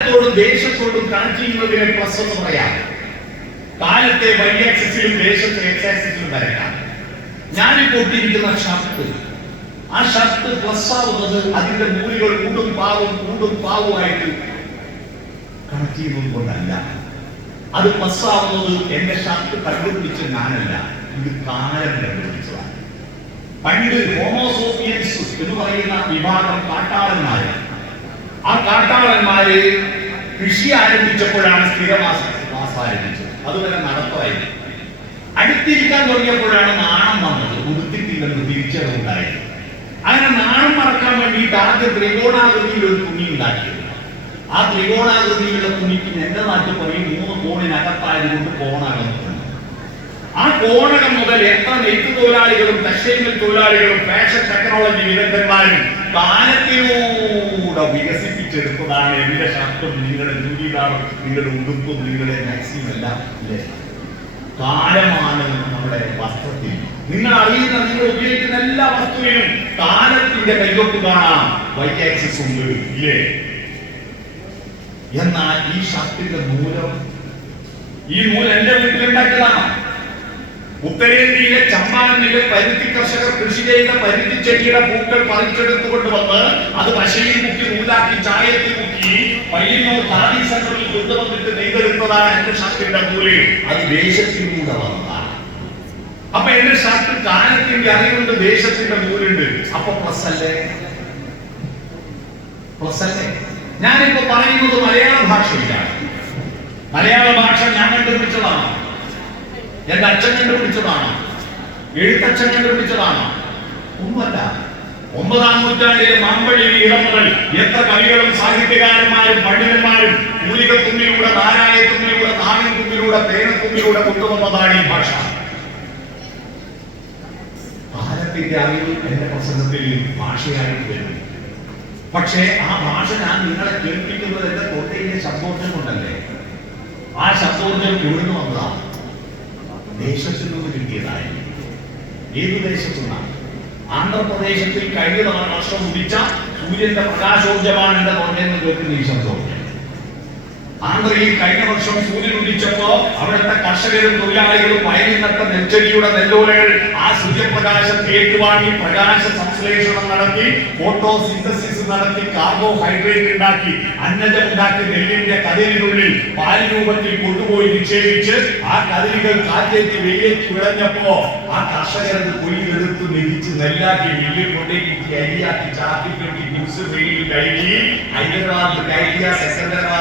ത്തോടും ദേശത്തോടും connect ചെയ്യുന്നതിനെ plus എന്ന് പറയാം. കാലത്തെ വൈ ആക്സിസിലും ദേശത്തെ എക്സ് ആക്സിസിലും വരക്കാം ഞാനിപ്പോൾ ഇട്ടിരിക്കുന്ന ഷർട്ട്. ആ ഷർട്ട് പ്ലസ് ആവുന്നത് അതിന്റെ മൂലികൾ കൂടും പാവും കൂടും പാവുമായിട്ട് കണക്ട് ചെയ്യുന്നത് കൊണ്ടല്ല. അത് പ്ലസ് ആവുന്നത് എന്റെ ഷർട്ട് കണ്ടുപിടിച്ച ഞാനല്ല. ഇത് കാലം കണ്ടുപിടിച്ചതാണ് പണ്ട് ഹോമോസോപ്പിയൻസ് എന്ന് പറയുന്ന വിഭാഗം കാട്ടാളന്മാര് ആ കാട്ടാളന്മാര് കൃഷി ആരംഭിച്ചപ്പോഴാണ് സ്ഥിരമാസം ആരംഭിച്ചത് അതുവരെ നടപ്പായി അടുത്തിരിക്കാൻ തുടങ്ങിയപ്പോഴാണ് നാണം വന്നത്. ഉടുത്തിട്ടില്ലെന്ന് തിരിച്ചറിവുണ്ടായത്. അങ്ങനെ നാണം മറക്കാൻ വേണ്ടിയിട്ട് ആദ്യം ത്രികോണാകൃതിയിൽ ഒരു തുണി ഉണ്ടാക്കിയത്. ആ ത്രികോണാകൃതിയിലുള്ള തുണിക്ക് എന്റെ നാട്ടിൽ പറയും? മൂന്ന് കോണിനകത്തായത് കൊണ്ട് കോണകം ആ കോണകം മുതൽ എത്ര നെയ്ത്ത് തൊഴിലാളികളും ടെക്സ്റ്റൈൽ തൊഴിലാളികളും ഫാഷൻ ടെക്നോളജി വിദഗ്ധന്മാരും കാലത്തിലൂടെ വികസിപ്പിച്ചെടുത്തതാണ് എന്റെ ഷർട്ടും നിങ്ങളുടെ ചുരിദാറും നിങ്ങളുടെ ഉടുപ്പും നിങ്ങളുടെ മാക്സിമം എല്ലാം? കാലമാണ് നമ്മുടെ വസ്ത്രത്തിൽ. നിങ്ങൾ അറിയുന്ന നിങ്ങൾ ഉപയോഗിക്കുന്ന എല്ലാ വസ്തുവിനും കാലത്തിന്റെ കൈകൊട്ട് കാണാം. വൈ ഉണ്ട് ഇല്ലേ? എന്നാൽ ഈ ഷർട്ടിന്റെ മൂലം ഈ മൂലം എന്റെ വീട്ടിലുണ്ടാക്കിയതാണോ ഉത്തരേന്ത്യയിലെ ചമ്പാരനിലെ പരുത്തി കർഷകർ കൃഷി ചെയ്ത പരുത്തി ചെടിയുടെ പൂക്കൾ പറിച്ചെടുത്തുകൊണ്ട് വന്ന് അത് പശയിൽ മുക്കി നൂലാക്കി ചായത്തിൽ മുക്കി പയ്യന്നൂർ ഖാദി സെന്ററിൽ കൊണ്ടുവന്നിട്ട് നെയ്തെടുത്തതാണ് എന്റെ ശാസ്ത്രിയുടെ കൂലി. അത് ദേശത്തിലൂടെ വന്നതാണ്. അപ്പൊ എന്റെ ശാസ്ത്രി കാലത്തിന്റെ അറിവുണ്ട് ദേശത്തിന്റെ കൂലുണ്ട് അപ്പൊ പ്ലസ് അല്ലേ? പ്ലസ് അല്ലേ? ഞാനിപ്പോ പറയുന്നത് മലയാള ഭാഷയിലാണ്. മലയാള ഭാഷ ഞാൻ കണ്ടുപിടിച്ചതാണ് എന്റെ അച്ഛൻ കണ്ടുപിടിച്ചതാണ്. എഴുത്തച്ഛൻ കണ്ടുപിടിച്ചതാണ്. ഒന്നുമല്ല ഒമ്പതാം നൂറ്റാണ്ടിലെ മമ്പഴി ഇടം മുതൽ എത്ര കവികളും സാഹിത്യകാരന്മാരും പണ്ഡിതന്മാരും മൂലിക തുമ്പിലൂടെ നാരായ തുമ്പിലൂടെ താമിൻ തുമ്പിലൂടെ പേനത്തുമ്പിലൂടെ കൊണ്ടുവന്നതാണ് ഈ ഭാഷ. കാലത്തിന്റെ അറിവ് എന്റെ പ്രസംഗത്തിൽ ഭാഷയായിട്ട് വരുന്നു പക്ഷേ ആ ഭാഷ ഞാൻ നിങ്ങളെ കേൾപ്പിക്കുന്നത് എന്റെ തൊട്ടയിലെ ശബ്ദോർജം കൊണ്ടല്ലേ? ആ ശബ്ദോർജം എവിടുന്ന് വന്നതാണ് ദേശത്തു നിന്ന് കിട്ടിയതായി ഏത് ദേശത്തു നിന്നാണ് ആന്ധ്രാപ്രദേശത്തിൽ കഴിഞ്ഞ തവണ വർഷം ഉദിച്ച സൂര്യന്റെ പ്രകാശോർജമാണ് എന്റെ തൊണ്ടയെന്ന് കേൾക്കുന്ന ഈ ശബ്ദം. ആന്ധ്രയിൽ കഴിഞ്ഞ വർഷം സൂര്യൻ കർഷകരും തൊഴിലാളികളും വയലിൽ നട്ട നെൽച്ചെടിയുടെ നെല്ലോലകൾ ആ സൂര്യപ്രകാശത്തെ ഏറ്റുവാങ്ങി പ്രകാശ സംശ്ലേഷണം നടത്തി ഫോട്ടോസിന്തസിസ് നടത്തി കാർബോഹൈഡ്രേറ്റ് ഉണ്ടാക്കി അന്നജം ഉണ്ടാക്കി നെല്ലിന്റെ കതിരിനുള്ളിൽ പാൽ രൂപത്തിൽ കൊണ്ടുപോയി നിക്ഷേപിച്ച് ആ കതിരുകൾ കാറ്റേറ്റ് വെയിലേക്ക് വിളഞ്ഞപ്പോ ആ കർഷകരത് കൊയ്തെടുത്ത് മെതിച്ച് നെല്ലാക്കി മില്ലിൽ കൊണ്ടേക്ക് അരിയാക്കി ചാക്കി കെട്ടി ന്യൂസ് വെയിലിൽ കഴുകി ഹൈദരാബാദ് കയറ്റിയ സെക്കൻഡറാബാദ്